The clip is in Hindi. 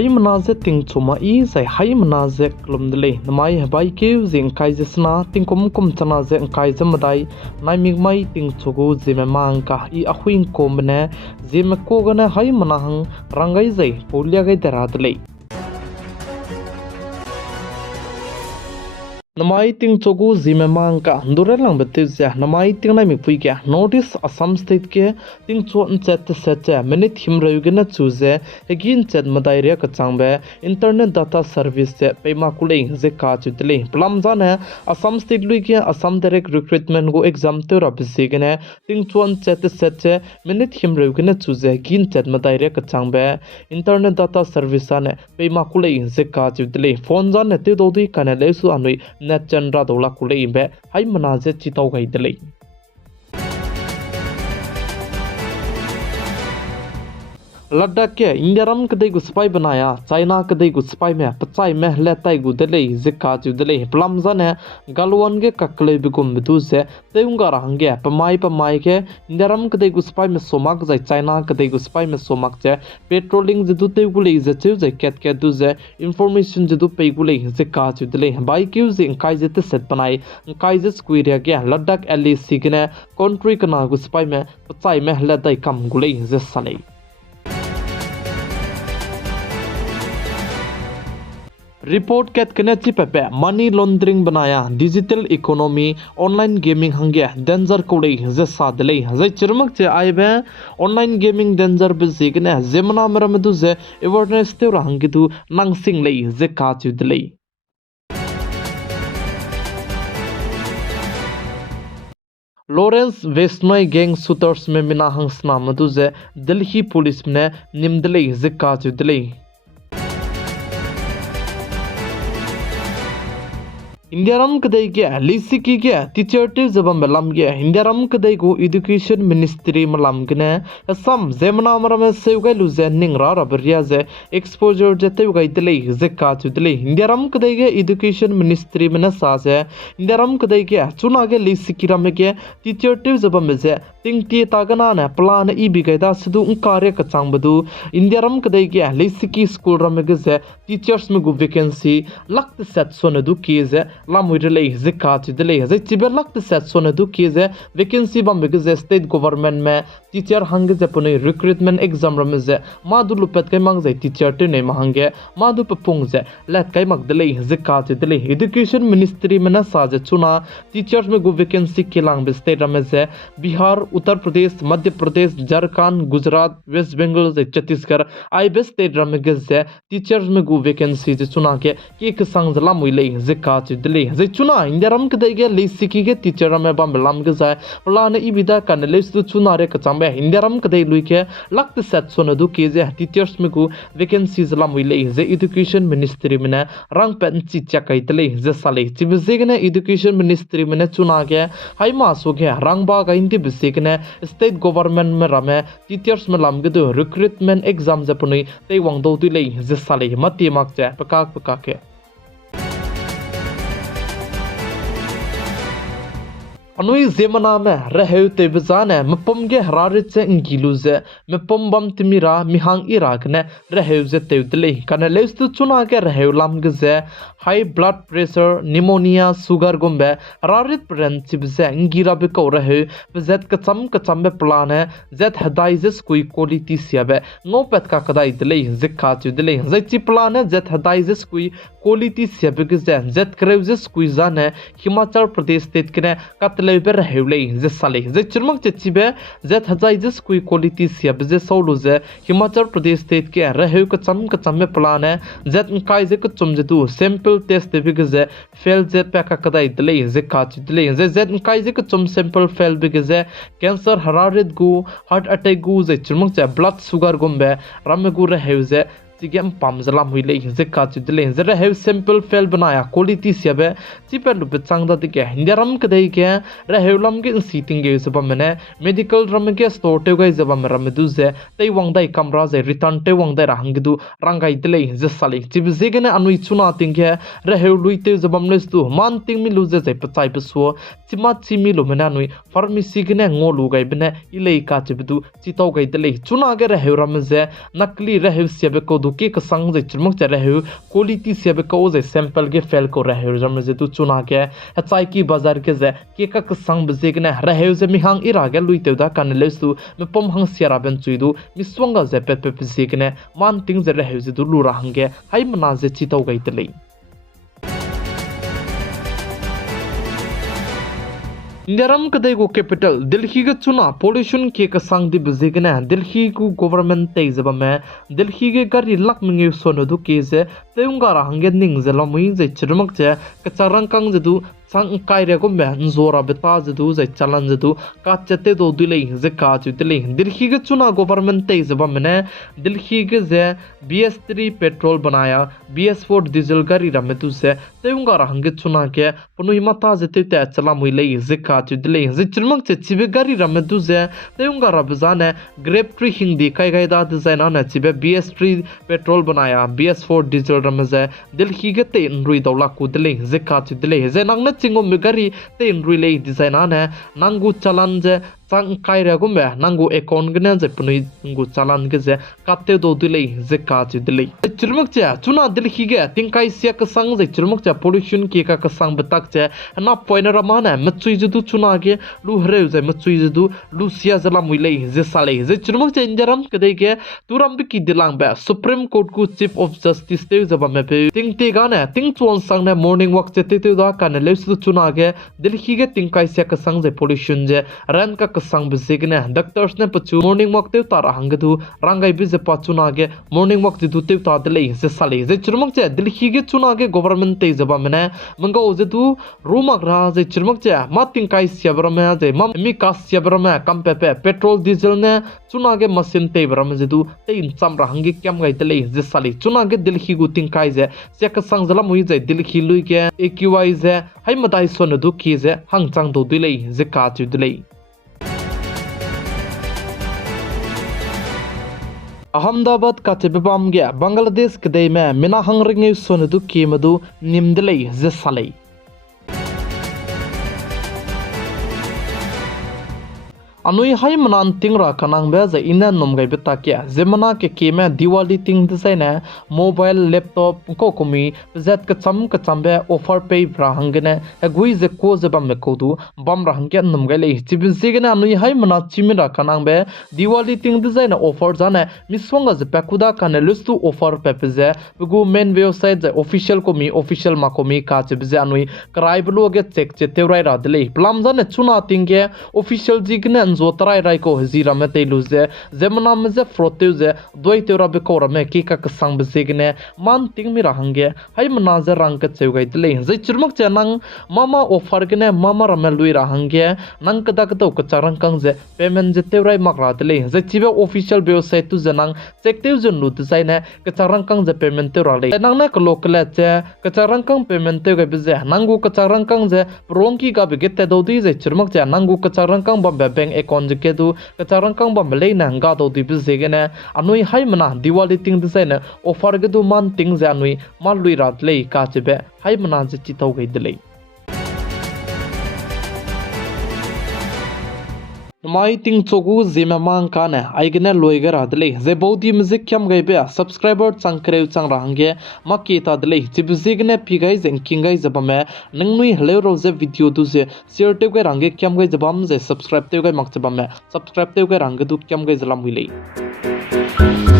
Hai manaze ting chuma I zai hai manaze klumdele namai habai keu zing kai jesna ting kum chana ze kai zamadai nai migmai ting chogu zeme mangka I ahuin komne zeme kogane hai manahang rangai zai polya gai deradle namai ting chogu zeme mangka durelang betizya namai ting nai mikpui kya notice Assam state ke ting chon chat set minute him rayugena chuze egin chat madairia ka changbe internet data service se pema kulei je ka chutle plam jane Assam state lui ke Assam direct recruitment go exam te rabsigene ting chon chat set minute him rayugena chuze egin chat madairia ka changbe internet data service ane pema kulei je ka chutle phone jane te dodi kana lesu anui net chandra dola kulei be hai manaje chitau gai dele Ladakh के इंडियारम कदे गु स्पाई बनाया चाइना कदे गु स्पाई में पचाई में लेताई गु दले जिका जु दले प्लमजा ने गलवन के ककले बिगुम बिदु से तेउंगा रहंगे पमाई के इंडियारम कदे गु स्पाई में सोमाक जाय चाइना कदे गु स्पाई में सोमाक जे पेट्रोलिंग जदु तेगुले जे चु जे केत दु जे इंफॉर्मेशन जदु पेगुले जिका जु दले बाई क्यू जे काई जे ते सेट बनाई काई जे स्क्वेरिया के लद्दाख एली सिगने कंट्री कना गु स्पाई में पचाई में लेताई कम गुले जे सले रिपोर्ट कैट कनेची पेपे मनी लॉन्ड्रिंग बनाया डिजिटल इकोनॉमी ऑनलाइन गेमिंग हंगे डेंजर कोड़े जे सादले जे चिरमक जे आइबे ऑनलाइन गेमिंग डेंजर बिजिगने जेमना मरमदु जे अवेयरनेस ते रहंगिदु नंगसिंग ले जे काचुदले लॉरेंस वेस्टनोय गैंग शूटर्स में मिना हंसना मदु जे दिल्ली पुलिस ने निमदले जे काचुदले इंडियारम कदई के लिसिकी के टीचर जबम बलम के इंडियारम कदई को एजुकेशन मिनिस्ट्री मलम के सम जेमना मरम सेवगै लुजे निंगरा रबरिया जे एक्सपोजर जते गई दले जे का चुदले इंडियारम कदई के एजुकेशन मिनिस्ट्री में सा जे इंडियारम कदई के चुना के लिसिकी रम के टीचर जबम जे तिंगती तागना ने प्लान ई बिगैदा सदु कार्य का चांगबदु इंडियारम कदई के लिसिकी स्कूल रम के जे टीचर्स में गु वैकेंसी लक्त सेट सोनदु की जे लामुइरले जिका चिदले जे चिबर लक्त सेट सोनदु की जे वैकेंसी बम के जे स्टेट गवर्नमेंट में टीचर हंगे जे पुने रिक्रूटमेंट एग्जाम रम जे मादु लुपत के मंग जे टीचर ते ने महंगे मादु पपुंग जे लेट kai magdele जिका चिदले एजुकेशन मिनिस्ट्री में न साज चुना टीचर्स में गु वैकेंसी के लांग बे स्टेट रम जे बिहार उत्तर प्रदेश मध्य प्रदेश झारखंड गुजरात वेस्ट बंगाल जे छत्तीसगढ़ आइबे स्टेट रम के जे टीचर्स में गु वैकेंसी जे चुना के संग जला मुइले जिका चिदले जे चुना इंडियारम के दैगे लिसिकी के टीचर में बम लम के जाय प्लान ई विदा कन लेस चुना रे कचाम इंडियारम के दै लुइ के लक्त सेट सोनदु के जे टीचर्स में गु वैकेंसी जला मुइले जे एजुकेशन मिनिस्ट्री में रंग पेन चिचा कैतले जे साले चिबजेगने एजुकेशन मिनिस्ट्री में चुना के हाई मासो के रंग बा गाइंति बिसेगने स्टेट गवर्नमेंट में रमे टीचर्स में लम के दो रिक्रूटमेंट एग्जाम जपनुई ते वंगदो दिले जे साले मति माक जे पका के अनुई जेमना में रहु ते बजाने मपम के हरारे से इंगिलु जे मपम बम तिमिरा मिहांग इराक ने रहु जे तेउदले कने लेस्तु चुना के रहु लाम के जे high blood pressure pneumonia sugar गुम्बे हरारित प्रेंसिप जे इंगिरा बे को रहु जेत कचम बे प्लान है जेत हदाइजेस कोई क्वालिटी सियाबे नो पेट का कदाई दले जे काचु दले जे चि प्लान है जेत हदाइजेस कोई क्वालिटी सियाबे के जेत क्रेवजेस कोई जाने हिमाचल प्रदेश स्टेट के कतले ber heule जे साले जे चिरमक चिबे जे हजाइजेस कोई क्वालिटी सियाब जे सोलु जे हिमाचल प्रदेश स्टेट के रहु कचम में प्लान है जे काई जे कचम जे तू सैंपल टेस्ट दे बिग जे फेल जे पैका कदाई दले जे काच दले जे काई जे कचम सैंपल फेल बिग जे कैंसर हरारित गु हार्ट अटैक गु जे चिरमक जे ब्लड शुगर गुम्बे रम गु रहु जे चिगेम पामजला मुइले जे काचुदले जे रहु सैंपल फेल बनाया क्वालिटी सियाबे चिपर लुप चांगदा दिके इंडियारम कदे के रहउलम के सीटिंग के सब मने मेडिकल रम के स्टोर ते गई जब मरम दुजे तै वंगदाई कमरा जे रिटर्न ते वंगदाई रहंगदु रंगाई दले जे साले चिब जेगने अनुई चुना तिंगे रहउलुई ते जब मलेस्तु मान तिंग मि लुजे जे पचाई पसो चिमा चिमी लुमना अनुई फार्मेसी गने ngolu gai bene ilei ka चिबदु चितौ गई दले चुना के रहउरम जे नकली रहउ सियाबे को के कसंग जे चुरमक चे रहु क्वालिटी से बे को जे सैंपल के फेल को रहु जम जे तु चुना के चाय की बाजार के जे के कसंग बजे के रहु जे मिहांग इरा के लुइते दा kan lesu me pom hang siara ben chuidu mi swanga ze pe pe pisi ke ne man ting ze रहु जे दु लुरा हंगे हाई मना जे चितौ गइतले इंडियारम कदे को कैपिटल दिल्ली के चुना पोल्यूशन के कसंग दि बजेगना दिल्ली को गवर्नमेंट तेजबा में दिल्ली के गारी लक मिंगे सोनदु के जे तेउंगारा हंगे निंग जे लमुई जे चिरमक जे कचारंग कंग जे दु sang kai re ko me nzora beta jadu zai chalan jadu ka chete do dile je ka chutile dilhi ke chuna government te jaba mane dilhi ke je BS3 petrol बनाया BS4 डीजल गाड़ी रमेतु से तेउंगा रहंगे चुना के पनु हिमाता जते ते चला मुइले जे का चुदले जे चिरमक से चिबे गाड़ी रमेतु से तेउंगा रबजाने ग्रेप ट्री हिंदी kai gai da डिजाइन ना चिबे BS3 पेट्रोल बनाया BS4 डीजल रमजे दिल्ही के ते रुई दौला कुदले जे का चुदले जे नंगना चिंगो मेगारी ते रुई डिजाइन ना नंगु चलन जे sang kai re gumbe nangu ekon gne je puni ngu chalan ge je katte do dilei je ka ju dilei churmuk cha chuna dilhi ge tingkai sia ka sang je churmuk cha pollution ki ka sang batak cha na poiner ramana machui ju du chuna ge lu hre je machui ju du lu sia jala muilei je sale je churmuk cha injaram ke de ge turam bi ki dilang ba supreme court ku chief of justice te jaba me pe ting te ga na ting chuan sang na morning walk che te da kan le su chuna ge dilhi ge tingkai sia ka sang je pollution je ran ka sang bisigne doctors ne pachu morning walk te tar hangdu rangai bi je pachuna ge morning walk du te ta dele se sale je churmuk che dilhi ge chuna ge government te jaba mane manga o je tu rumak ra je churmuk che mating kai siabrama je mam mi ka siabrama kam pe petrol diesel ne chuna ge machine te bram je du te in cham ra hangi kyam gai dele je sale chuna ge dilhi gu ting kai je se ka sang jala mui je dilhi lui ge AQI je hai madai son du ki je hang chang do dile je ka chu dile Ahmedabad का चेबेबाम गया बांग्लादेश कदे में मिना हंगरिंग सोनदु केमदु निमदले जसले अनुई हाई मनान तिंगरा कनांग बे जे इना नमगाई बेता के जेमना के केमे दिवाली तिंग दिसाइने मोबाइल लैपटॉप को कोमी जेत के चम बे ऑफर पे ब्राहंगने गुई जे को जे बम कोदु बम रहंगे नमगाई ले चिबिजिगने अनुई हाई मना चिमिरा कनांग बे दिवाली तिंग दिसाइने ऑफर जाने मिसवंगा जे पेकुदा काने लुस्तु ऑफर पे जे गु मेन वेबसाइट जे ऑफिशियल कोमी ऑफिशियल माकोमी का चिबिजे अनुई क्राइ ब्लोगे चेक चे तेवराई रादले प्लाम जाने चुना तिंगे ऑफिशियल जिगने जो तराई राय को हजीरा में तेलु जे जेमना में जे फ्रोते जे दोई तेरा बे कोरा में की का संग बजेगने मान तिंग mi rahangge hai manazer rang ka cheugai dile jai churmak che nang mama offer gene mama ramel lui rahangge nang ka dak to ka charang kang je payment je teurai makra dile jai chibe official website tu janang check teu jon lu tu sai ne ka charang kang je payment teu ra le nang na ka local che ka charang kang payment teu ga be je nangu ka charang kang je rongki ga be gette do di jai churmak che nangu ka charang kang ba bank account je ke du ka charang kang ba le na ga do di be je gene anui hai mana diwali ting de sai ne offer ge du man ting je anui mal lui rat le ka chebe hai mana je chi tau gai dile mai ting chogu zeme mang ka ne aigene loiga radle ze bodi music kyam gai be subscriber changkreu chang rahangge makki ta dle chibizigne pigai jeng kingai zabame ningnui hello ro ze video du ze share te gai rangge kyam gai zabam ze subscribe te gai mak zabame subscribe te gai rangge du kyam gai zalam huile